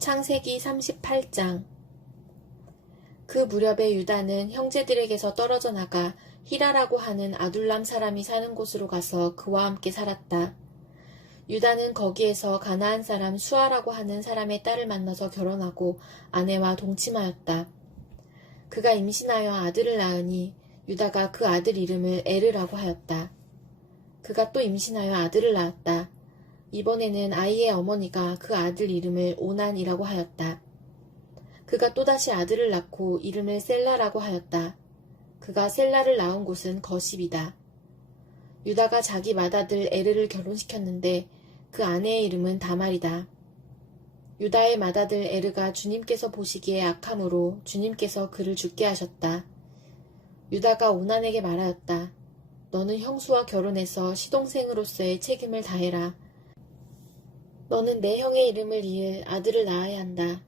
창세기 38장. 그 무렵에 유다는 형제들에게서 떨어져 나가 히라라고 하는 아둘람 사람이 사는 곳으로 가서 그와 함께 살았다. 유다는 거기에서 가나안 사람 수아라고 하는 사람의 딸을 만나서 결혼하고 아내와 동침하였다. 그가 임신하여 아들을 낳으니 유다가 그 아들 이름을 에르라고 하였다. 그가 또 임신하여 아들을 낳았다. 이번에는 아이의 어머니가 그 아들 이름을 오난이라고 하였다. 그가 또다시 아들을 낳고 이름을 셀라라고 하였다. 그가 셀라를 낳은 곳은 거십이다. 유다가 자기 맏아들 에르를 결혼시켰는데 그 아내의 이름은 다말이다. 유다의 맏아들 에르가 주님께서 보시기에 악함으로 주님께서 그를 죽게 하셨다. 유다가 오난에게 말하였다. 너는 형수와 결혼해서 시동생으로서의 책임을 다해라. 너는 내 형의 이름을 이을 아들을 낳아야 한다.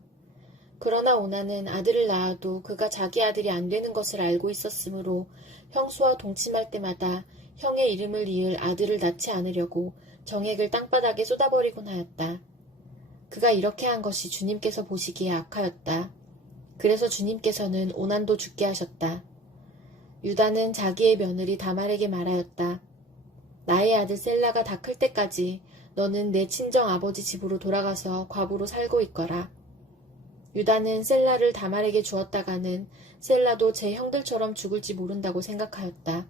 그러나 오난은 아들을 낳아도 그가 자기 아들이 안 되는 것을 알고 있었으므로 형수와 동침할 때마다 형의 이름을 이을 아들을 낳지 않으려고 정액을 땅바닥에 쏟아버리곤 하였다. 그가 이렇게 한 것이 주님께서 보시기에 악하였다. 그래서 주님께서는 오난도 죽게 하셨다. 유다는 자기의 며느리 다말에게 말하였다. 나의 아들 셀라가 다 클 때까지 너는 내 친정 아버지 집으로 돌아가서 과부로 살고 있거라. 유다는 셀라를 다말에게 주었다가는 셀라도 제 형들처럼 죽을지 모른다고 생각하였다.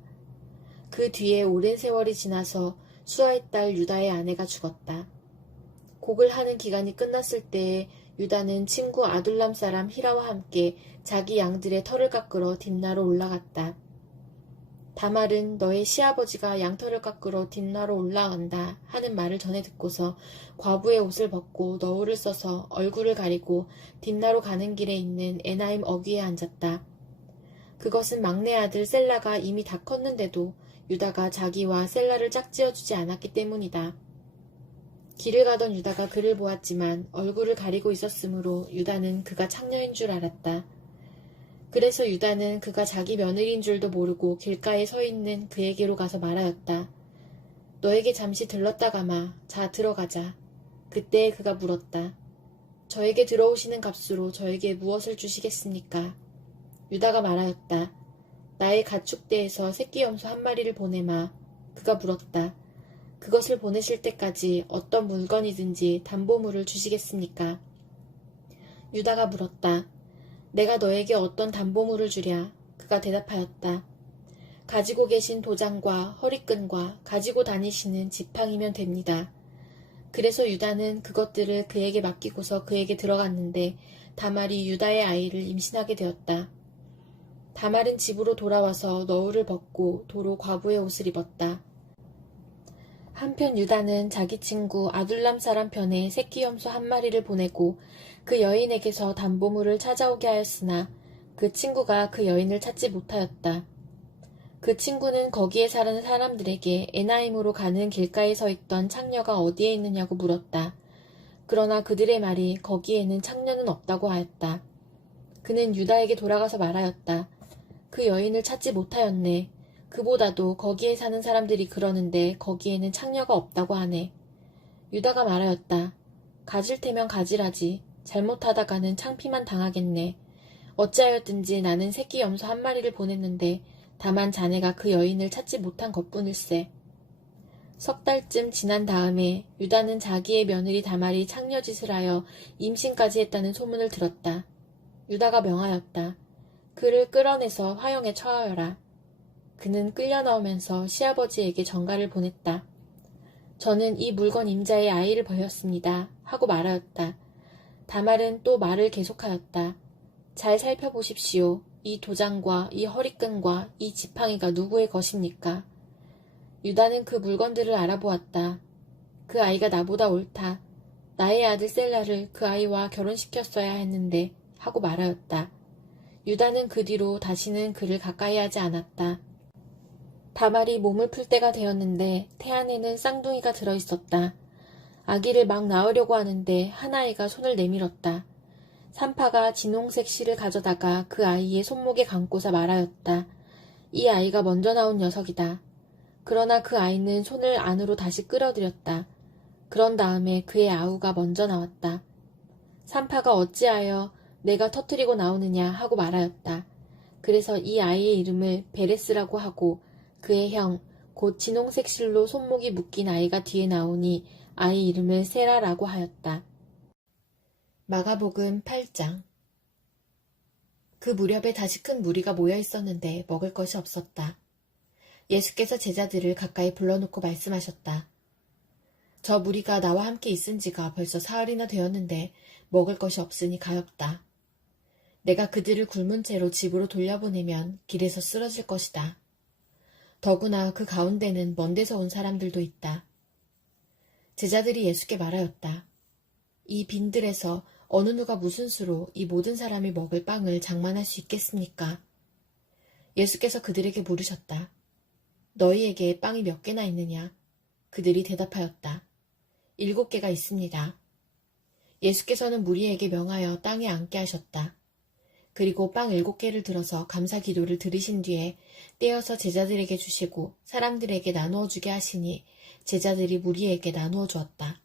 그 뒤에 오랜 세월이 지나서 수아의 딸 유다의 아내가 죽었다. 곡을 하는 기간이 끝났을 때에 유다는 친구 아둘람 사람 히라와 함께 자기 양들의 털을 깎으러 딥나로 올라갔다. 다말은 너의 시아버지가 양털을 깎으러 딥나로 올라간다 하는 말을 전해 듣고서 과부의 옷을 벗고 너울을 써서 얼굴을 가리고 딥나로 가는 길에 있는 에나임 어귀에 앉았다. 그것은 막내 아들 셀라가 이미 다 컸는데도 유다가 자기와 셀라를 짝지어주지 않았기 때문이다. 길을 가던 유다가 그를 보았지만 얼굴을 가리고 있었으므로 유다는 그가 창녀인 줄 알았다. 그래서 유다는 그가 자기 며느리인 줄도 모르고 길가에 서 있는 그에게로 가서 말하였다. 너에게 잠시 들렀다가마. 자, 들어가자. 그때 그가 물었다. 저에게 들어오시는 값으로 저에게 무엇을 주시겠습니까? 유다가 말하였다. 나의 가축대에서 새끼 염소 한 마리를 보내마. 그가 물었다. 그것을 보내실 때까지 어떤 물건이든지 담보물을 주시겠습니까? 유다가 물었다. 내가 너에게 어떤 담보물을 주랴? 그가 대답하였다. 가지고 계신 도장과 허리끈과 가지고 다니시는 지팡이면 됩니다. 그래서 유다는 그것들을 그에게 맡기고서 그에게 들어갔는데 다말이 유다의 아이를 임신하게 되었다. 다말은 집으로 돌아와서 너울을 벗고 도로 과부의 옷을 입었다. 한편 유다는 자기 친구 아둘람 사람 편에 새끼 염소 한 마리를 보내고 그 여인에게서 담보물을 찾아오게 하였으나 그 친구가 그 여인을 찾지 못하였다. 그 친구는 거기에 사는 사람들에게 에나임으로 가는 길가에 서 있던 창녀가 어디에 있느냐고 물었다. 그러나 그들의 말이 거기에는 창녀는 없다고 하였다. 그는 유다에게 돌아가서 말하였다. 그 여인을 찾지 못하였네. 그보다도 거기에 사는 사람들이 그러는데 거기에는 창녀가 없다고 하네. 유다가 말하였다. 가질 테면 가지라지. 잘못하다가는 창피만 당하겠네. 어찌하였든지 나는 새끼 염소 한 마리를 보냈는데 다만 자네가 그 여인을 찾지 못한 것뿐일세. 석 달쯤 지난 다음에 유다는 자기의 며느리 다말이 창녀짓을 하여 임신까지 했다는 소문을 들었다. 유다가 명하였다. 그를 끌어내서 화형에 처하여라. 그는 끌려 나오면서 시아버지에게 전가를 보냈다. 저는 이 물건 임자의 아이를 버렸습니다. 하고 말하였다. 다말은 또 말을 계속하였다. 잘 살펴보십시오. 이 도장과 이 허리끈과 이 지팡이가 누구의 것입니까? 유다는 그 물건들을 알아보았다. 그 아이가 나보다 옳다. 나의 아들 셀라를 그 아이와 결혼시켰어야 했는데 하고 말하였다. 유다는 그 뒤로 다시는 그를 가까이 하지 않았다. 다말이 몸을 풀 때가 되었는데 태 안에는 쌍둥이가 들어있었다. 아기를 막 낳으려고 하는데 한 아이가 손을 내밀었다. 산파가 진홍색 실을 가져다가 그 아이의 손목에 감고서 말하였다. 이 아이가 먼저 나온 녀석이다. 그러나 그 아이는 손을 안으로 다시 끌어들였다. 그런 다음에 그의 아우가 먼저 나왔다. 산파가 어찌하여 내가 터뜨리고 나오느냐 하고 말하였다. 그래서 이 아이의 이름을 베레스라고 하고 그의 형 곧 진홍색 실로 손목이 묶인 아이가 뒤에 나오니 아이 이름을 세라라고 하였다. 마가복음 8장. 그 무렵에 다시 큰 무리가 모여 있었는데 먹을 것이 없었다. 예수께서 제자들을 가까이 불러놓고 말씀하셨다. 저 무리가 나와 함께 있은 지가 벌써 사흘이나 되었는데 먹을 것이 없으니 가엾다. 내가 그들을 굶은 채로 집으로 돌려보내면 길에서 쓰러질 것이다. 더구나 그 가운데는 먼 데서 온 사람들도 있다. 제자들이 예수께 말하였다. 이 빈들에서 어느 누가 무슨 수로 이 모든 사람이 먹을 빵을 장만할 수 있겠습니까? 예수께서 그들에게 물으셨다. 너희에게 빵이 몇 개나 있느냐? 그들이 대답하였다. 7개가 있습니다. 예수께서는 무리에게 명하여 땅에 앉게 하셨다. 그리고 빵 7개를 들어서 감사 기도를 드리신 뒤에 떼어서 제자들에게 주시고 사람들에게 나누어 주게 하시니 제자들이 무리에게 나누어 주었다.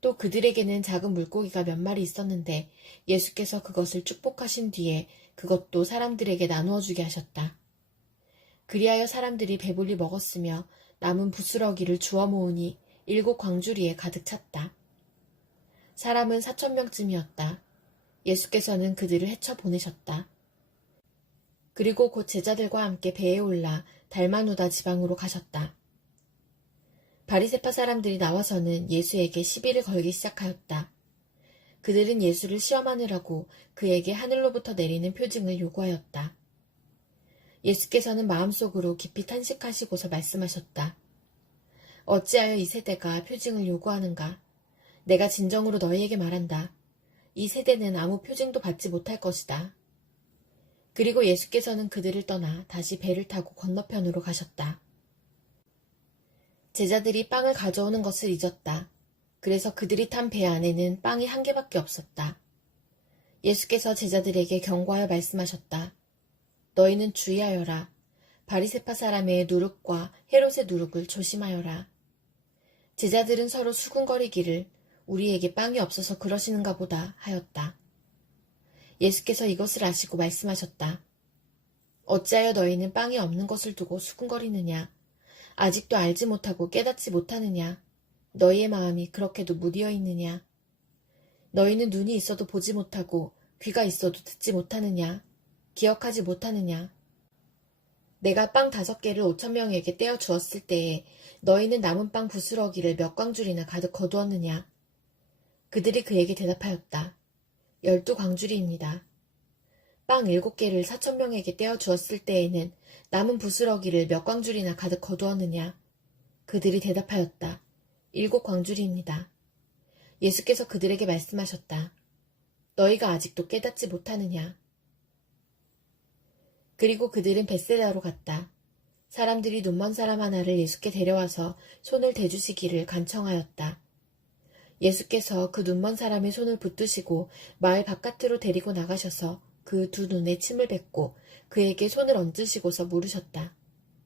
또 그들에게는 작은 물고기가 몇 마리 있었는데 예수께서 그것을 축복하신 뒤에 그것도 사람들에게 나누어 주게 하셨다. 그리하여 사람들이 배불리 먹었으며 남은 부스러기를 주워 모으니 7 광주리에 가득 찼다. 사람은 4,000명쯤이었다. 예수께서는 그들을 헤쳐 보내셨다. 그리고 곧 제자들과 함께 배에 올라 달마누다 지방으로 가셨다. 바리새파 사람들이 나와서는 예수에게 시비를 걸기 시작하였다. 그들은 예수를 시험하느라고 그에게 하늘로부터 내리는 표징을 요구하였다. 예수께서는 마음속으로 깊이 탄식하시고서 말씀하셨다. 어찌하여 이 세대가 표징을 요구하는가? 내가 진정으로 너희에게 말한다. 이 세대는 아무 표징도 받지 못할 것이다. 그리고 예수께서는 그들을 떠나 다시 배를 타고 건너편으로 가셨다. 제자들이 빵을 가져오는 것을 잊었다. 그래서 그들이 탄 배 안에는 빵이 1개밖에 없었다. 예수께서 제자들에게 경고하여 말씀하셨다. 너희는 주의하여라. 바리새파 사람의 누룩과 헤롯의 누룩을 조심하여라. 제자들은 서로 수군거리기를 우리에게 빵이 없어서 그러시는가 보다 하였다. 예수께서 이것을 아시고 말씀하셨다. 어찌하여 너희는 빵이 없는 것을 두고 수군거리느냐? 아직도 알지 못하고 깨닫지 못하느냐? 너희의 마음이 그렇게도 무디어 있느냐? 너희는 눈이 있어도 보지 못하고 귀가 있어도 듣지 못하느냐? 기억하지 못하느냐? 내가 빵 5개를 5,000명에게 떼어 주었을 때에 너희는 남은 빵 부스러기를 몇 광줄이나 가득 거두었느냐? 그들이 그에게 대답하였다. 12광주리입니다. 빵 7개를 4,000명에게 떼어 주었을 때에는 남은 부스러기를 몇 광줄이나 가득 거두었느냐? 그들이 대답하였다. 7광주리입니다. 예수께서 그들에게 말씀하셨다. 너희가 아직도 깨닫지 못하느냐? 그리고 그들은 벳세다로 갔다. 사람들이 눈먼 사람 하나를 예수께 데려와서 손을 대주시기를 간청하였다. 예수께서 그 눈먼 사람의 손을 붙드시고 마을 바깥으로 데리고 나가셔서 그 2 눈에 침을 뱉고 그에게 손을 얹으시고서 물으셨다.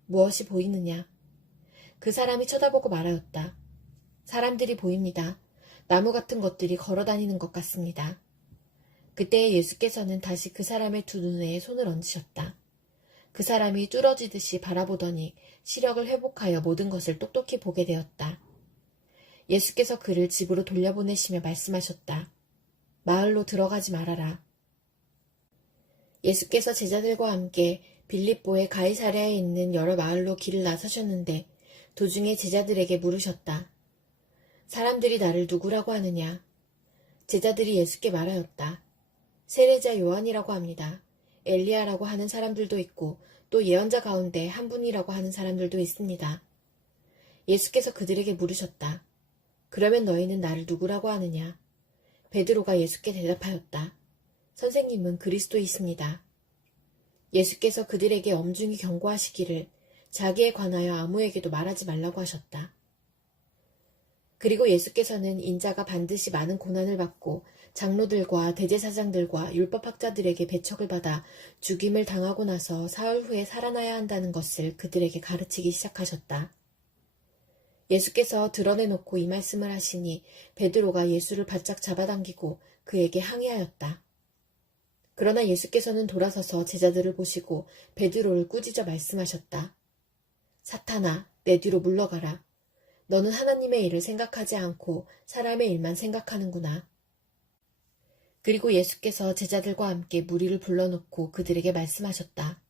무엇이 보이느냐? 그 사람이 쳐다보고 말하였다. 사람들이 보입니다. 나무 같은 것들이 걸어다니는 것 같습니다. 그때 예수께서는 다시 그 사람의 2 눈에 손을 얹으셨다. 그 사람이 뚫어지듯이 바라보더니 시력을 회복하여 모든 것을 똑똑히 보게 되었다. 예수께서 그를 집으로 돌려보내시며 말씀하셨다. 마을로 들어가지 말아라. 예수께서 제자들과 함께 빌립보의 가이사랴에 있는 여러 마을로 길을 나서셨는데 도중에 제자들에게 물으셨다. 사람들이 나를 누구라고 하느냐? 제자들이 예수께 말하였다. 세례자 요한이라고 합니다. 엘리야라고 하는 사람들도 있고 또 예언자 가운데 한 분이라고 하는 사람들도 있습니다. 예수께서 그들에게 물으셨다. 그러면 너희는 나를 누구라고 하느냐? 베드로가 예수께 대답하였다. 선생님은 그리스도이십니다. 예수께서 그들에게 엄중히 경고하시기를 자기에 관하여 아무에게도 말하지 말라고 하셨다. 그리고 예수께서는 인자가 반드시 많은 고난을 받고 장로들과 대제사장들과 율법학자들에게 배척을 받아 죽임을 당하고 나서 사흘 후에 살아나야 한다는 것을 그들에게 가르치기 시작하셨다. 예수께서 드러내놓고 이 말씀을 하시니 베드로가 예수를 바짝 잡아당기고 그에게 항의하였다. 그러나 예수께서는 돌아서서 제자들을 보시고 베드로를 꾸짖어 말씀하셨다. 사탄아, 내 뒤로 물러가라. 너는 하나님의 일을 생각하지 않고 사람의 일만 생각하는구나. 그리고 예수께서 제자들과 함께 무리를 불러놓고 그들에게 말씀하셨다.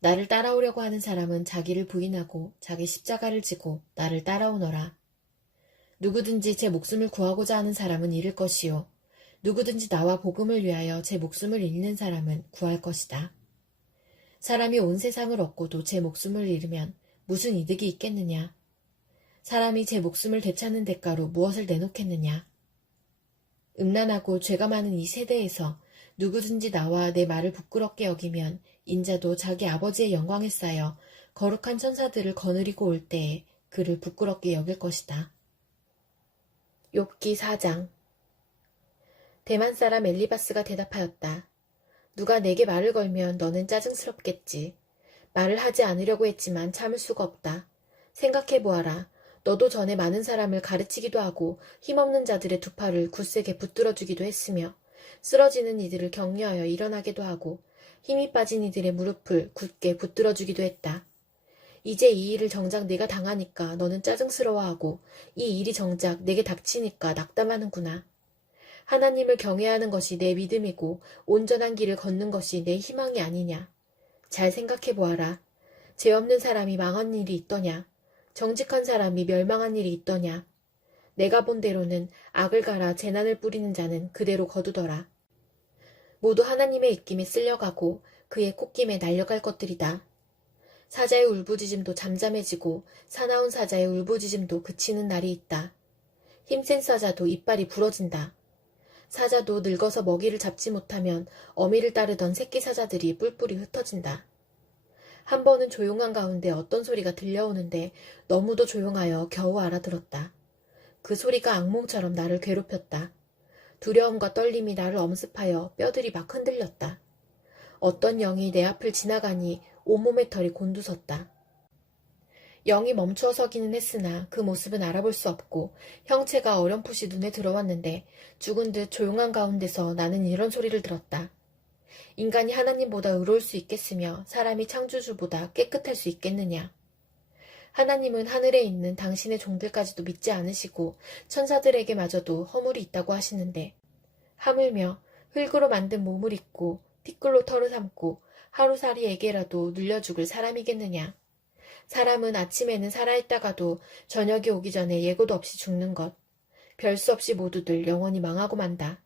나를 따라오려고 하는 사람은 자기를 부인하고 자기 십자가를 지고 나를 따라오너라. 누구든지 제 목숨을 구하고자 하는 사람은 잃을 것이요. 누구든지 나와 복음을 위하여 제 목숨을 잃는 사람은 구할 것이다. 사람이 온 세상을 얻고도 제 목숨을 잃으면 무슨 이득이 있겠느냐. 사람이 제 목숨을 되찾는 대가로 무엇을 내놓겠느냐. 음란하고 죄가 많은 이 세대에서 누구든지 나와 내 말을 부끄럽게 여기면 인자도 자기 아버지의 영광에 쌓여 거룩한 천사들을 거느리고 올 때에 그를 부끄럽게 여길 것이다. 욥기 4장. 대만 사람 엘리바스가 대답하였다. 누가 내게 말을 걸면 너는 짜증스럽겠지. 말을 하지 않으려고 했지만 참을 수가 없다. 생각해보아라. 너도 전에 많은 사람을 가르치기도 하고 힘없는 자들의 두 팔을 굳세게 붙들어주기도 했으며 쓰러지는 이들을 격려하여 일어나게도 하고 힘이 빠진 이들의 무릎을 굳게 붙들어주기도 했다. 이제 이 일을 정작 내가 당하니까 너는 짜증스러워하고 이 일이 정작 내게 닥치니까 낙담하는구나. 하나님을 경외하는 것이 내 믿음이고 온전한 길을 걷는 것이 내 희망이 아니냐. 잘 생각해보아라. 죄 없는 사람이 망한 일이 있더냐. 정직한 사람이 멸망한 일이 있더냐. 내가 본 대로는 악을 갈아 재난을 뿌리는 자는 그대로 거두더라. 모두 하나님의 입김에 쓸려가고 그의 콧김에 날려갈 것들이다. 사자의 울부짖음도 잠잠해지고 사나운 사자의 울부짖음도 그치는 날이 있다. 힘센 사자도 이빨이 부러진다. 사자도 늙어서 먹이를 잡지 못하면 어미를 따르던 새끼 사자들이 뿔뿔이 흩어진다. 한 번은 조용한 가운데 어떤 소리가 들려오는데 너무도 조용하여 겨우 알아들었다. 그 소리가 악몽처럼 나를 괴롭혔다. 두려움과 떨림이 나를 엄습하여 뼈들이 막 흔들렸다. 어떤 영이 내 앞을 지나가니 온몸의 털이 곤두섰다. 영이 멈추어 서기는 했으나 그 모습은 알아볼 수 없고 형체가 어렴풋이 눈에 들어왔는데 죽은 듯 조용한 가운데서 나는 이런 소리를 들었다. 인간이 하나님보다 의로울 수 있겠으며 사람이 창조주보다 깨끗할 수 있겠느냐. 하나님은 하늘에 있는 당신의 종들까지도 믿지 않으시고 천사들에게마저도 허물이 있다고 하시는데 하물며 흙으로 만든 몸을 입고 티끌로 털을 삼고 하루살이에게라도 눌려 죽을 사람이겠느냐. 사람은 아침에는 살아있다가도 저녁이 오기 전에 예고도 없이 죽는 것. 별 수 없이 모두들 영원히 망하고 만다.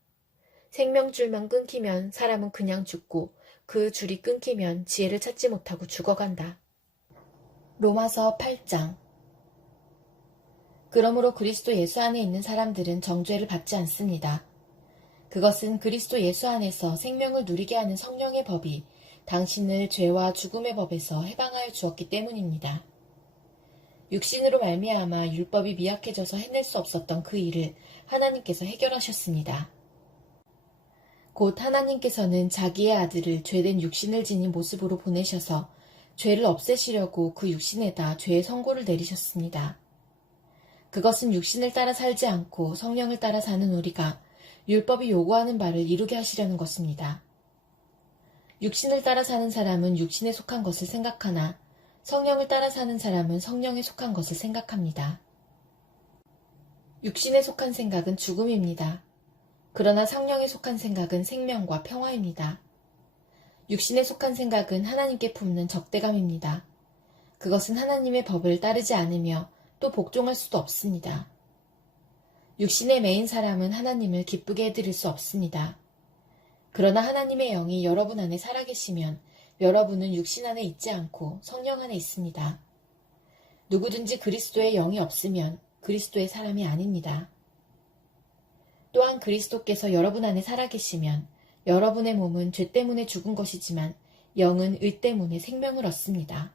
생명줄만 끊기면 사람은 그냥 죽고 그 줄이 끊기면 지혜를 찾지 못하고 죽어간다. 로마서 8장. 그러므로 그리스도 예수 안에 있는 사람들은 정죄를 받지 않습니다. 그것은 그리스도 예수 안에서 생명을 누리게 하는 성령의 법이 당신을 죄와 죽음의 법에서 해방하여 주었기 때문입니다. 육신으로 말미암아 율법이 미약해져서 해낼 수 없었던 그 일을 하나님께서 해결하셨습니다. 곧 하나님께서는 자기의 아들을 죄된 육신을 지닌 모습으로 보내셔서 죄를 없애시려고 그 육신에다 죄의 선고를 내리셨습니다. 그것은 육신을 따라 살지 않고 성령을 따라 사는 우리가 율법이 요구하는 바를 이루게 하시려는 것입니다. 육신을 따라 사는 사람은 육신에 속한 것을 생각하나 성령을 따라 사는 사람은 성령에 속한 것을 생각합니다. 육신에 속한 생각은 죽음입니다. 그러나 성령에 속한 생각은 생명과 평화입니다. 육신에 속한 생각은 하나님께 품는 적대감입니다. 그것은 하나님의 법을 따르지 않으며 또 복종할 수도 없습니다. 육신의 매인 사람은 하나님을 기쁘게 해드릴 수 없습니다. 그러나 하나님의 영이 여러분 안에 살아계시면 여러분은 육신 안에 있지 않고 성령 안에 있습니다. 누구든지 그리스도의 영이 없으면 그리스도의 사람이 아닙니다. 또한 그리스도께서 여러분 안에 살아계시면 여러분의 몸은 죄 때문에 죽은 것이지만 영은 의 때문에 생명을 얻습니다.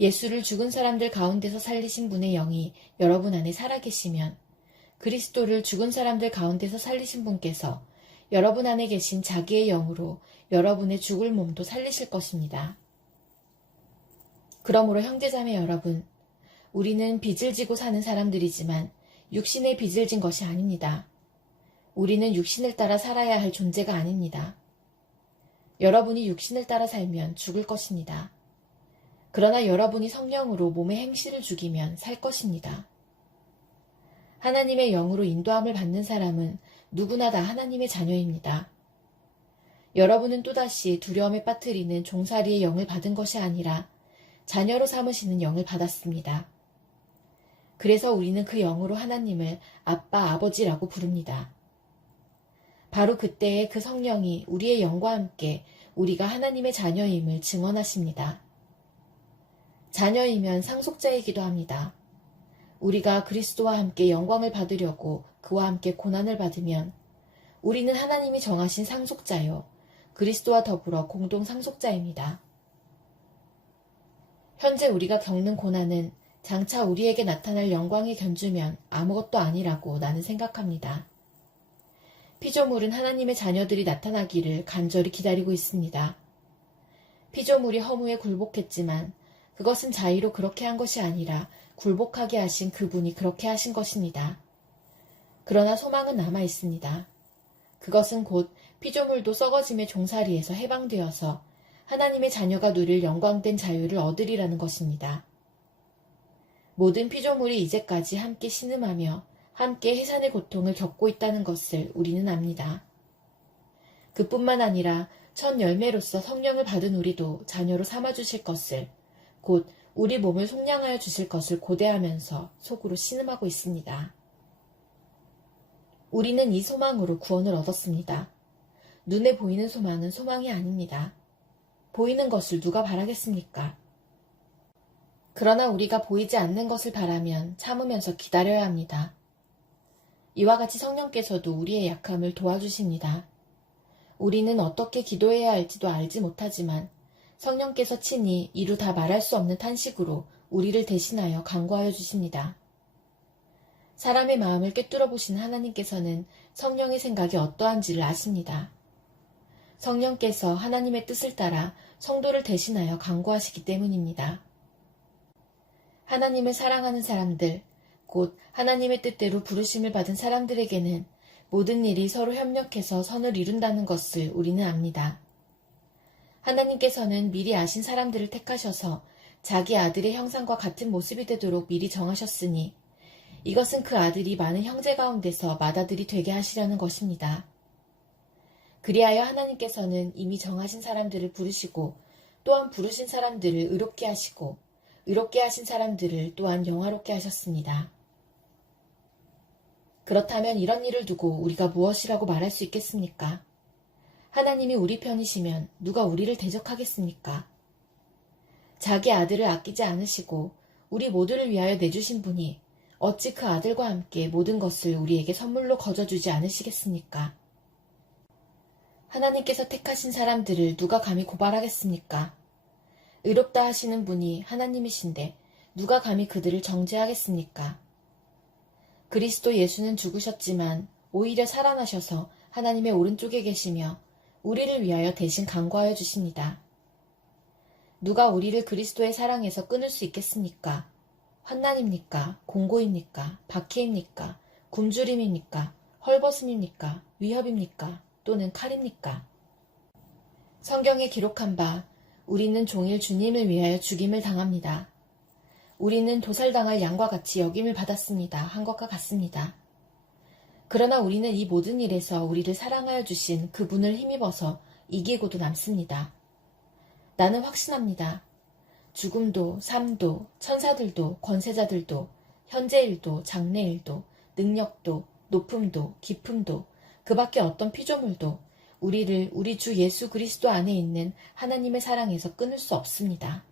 예수를 죽은 사람들 가운데서 살리신 분의 영이 여러분 안에 살아계시면 그리스도를 죽은 사람들 가운데서 살리신 분께서 여러분 안에 계신 자기의 영으로 여러분의 죽을 몸도 살리실 것입니다. 그러므로 형제자매 여러분, 우리는 빚을 지고 사는 사람들이지만 육신의 빚을 진 것이 아닙니다. 우리는 육신을 따라 살아야 할 존재가 아닙니다. 여러분이 육신을 따라 살면 죽을 것입니다. 그러나 여러분이 성령으로 몸의 행실을 죽이면 살 것입니다. 하나님의 영으로 인도함을 받는 사람은 누구나 다 하나님의 자녀입니다. 여러분은 또다시 두려움에 빠뜨리는 종살이의 영을 받은 것이 아니라 자녀로 삼으시는 영을 받았습니다. 그래서 우리는 그 영으로 하나님을 아빠, 아버지라고 부릅니다. 바로 그때에 그 성령이 우리의 영과 함께 우리가 하나님의 자녀임을 증언하십니다. 자녀이면 상속자이기도 합니다. 우리가 그리스도와 함께 영광을 받으려고 그와 함께 고난을 받으면 우리는 하나님이 정하신 상속자요, 그리스도와 더불어 공동 상속자입니다. 현재 우리가 겪는 고난은 장차 우리에게 나타날 영광이 견주면 아무것도 아니라고 나는 생각합니다. 피조물은 하나님의 자녀들이 나타나기를 간절히 기다리고 있습니다. 피조물이 허무에 굴복했지만 그것은 자의로 그렇게 한 것이 아니라 굴복하게 하신 그분이 그렇게 하신 것입니다. 그러나 소망은 남아 있습니다. 그것은 곧 피조물도 썩어짐의 종살이에서 해방되어서 하나님의 자녀가 누릴 영광된 자유를 얻으리라는 것입니다. 모든 피조물이 이제까지 함께 신음하며 함께 해산의 고통을 겪고 있다는 것을 우리는 압니다. 그뿐만 아니라 첫 열매로서 성령을 받은 우리도 자녀로 삼아주실 것을, 곧 우리 몸을 속량하여 주실 것을 고대하면서 속으로 신음하고 있습니다. 우리는 이 소망으로 구원을 얻었습니다. 눈에 보이는 소망은 소망이 아닙니다. 보이는 것을 누가 바라겠습니까? 그러나 우리가 보이지 않는 것을 바라면 참으면서 기다려야 합니다. 이와 같이 성령께서도 우리의 약함을 도와주십니다. 우리는 어떻게 기도해야 할지도 알지 못하지만 성령께서 친히 이루 다 말할 수 없는 탄식으로 우리를 대신하여 간구하여 주십니다. 사람의 마음을 꿰뚫어 보시는 하나님께서는 성령의 생각이 어떠한지를 아십니다. 성령께서 하나님의 뜻을 따라 성도를 대신하여 간구하시기 때문입니다. 하나님을 사랑하는 사람들, 곧 하나님의 뜻대로 부르심을 받은 사람들에게는 모든 일이 서로 협력해서 선을 이룬다는 것을 우리는 압니다. 하나님께서는 미리 아신 사람들을 택하셔서 자기 아들의 형상과 같은 모습이 되도록 미리 정하셨으니 이것은 그 아들이 많은 형제 가운데서 맏아들이 되게 하시려는 것입니다. 그리하여 하나님께서는 이미 정하신 사람들을 부르시고 또한 부르신 사람들을 의롭게 하시고 의롭게 하신 사람들을 또한 영화롭게 하셨습니다. 그렇다면 이런 일을 두고 우리가 무엇이라고 말할 수 있겠습니까? 하나님이 우리 편이시면 누가 우리를 대적하겠습니까? 자기 아들을 아끼지 않으시고 우리 모두를 위하여 내주신 분이 어찌 그 아들과 함께 모든 것을 우리에게 선물로 거저주지 않으시겠습니까? 하나님께서 택하신 사람들을 누가 감히 고발하겠습니까? 의롭다 하시는 분이 하나님이신데 누가 감히 그들을 정죄하겠습니까? 그리스도 예수는 죽으셨지만 오히려 살아나셔서 하나님의 오른쪽에 계시며 우리를 위하여 대신 간구하여 주십니다. 누가 우리를 그리스도의 사랑에서 끊을 수 있겠습니까? 환난입니까? 공고입니까? 박해입니까? 굶주림입니까? 헐벗음입니까? 위협입니까? 또는 칼입니까? 성경에 기록한 바 우리는 종일 주님을 위하여 죽임을 당합니다. 우리는 도살당할 양과 같이 여김을 받았습니다. 한 것과 같습니다. 그러나 우리는 이 모든 일에서 우리를 사랑하여 주신 그분을 힘입어서 이기고도 남습니다. 나는 확신합니다. 죽음도 삶도 천사들도 권세자들도 현재일도 장래일도 능력도 높음도 깊음도 그 밖에 어떤 피조물도 우리를 우리 주 예수 그리스도 안에 있는 하나님의 사랑에서 끊을 수 없습니다.